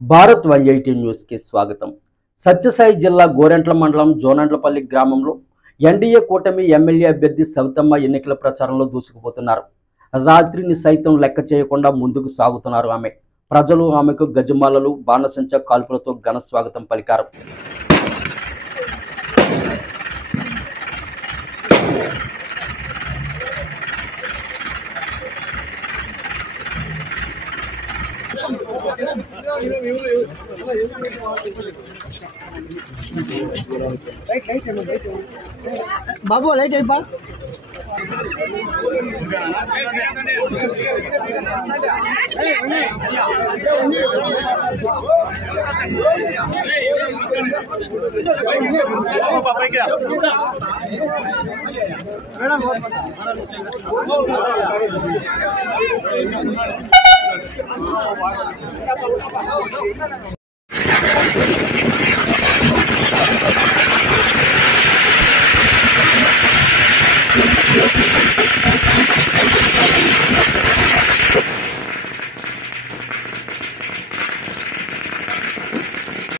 భారత్ 180 న్యూస్కి స్వాగతం. సత్యసాయి జిల్లా గోరెంట్ల మండలం జోనండ్లపల్లి గ్రామంలో ఎన్డీఏ కూటమి ఎమ్మెల్యే అభ్యర్థి సవితమ్మ ఎన్నికల ప్రచారంలో దూసుకుపోతున్నారు. రాత్రిని సైతం లెక్క చేయకుండా ముందుకు సాగుతున్నారు ఆమె. ప్రజలు ఆమెకు గజమాలలు, బాణసంచా కాల్పులతో ఘన స్వాగతం పలికారు. बाबू लाइट एक बार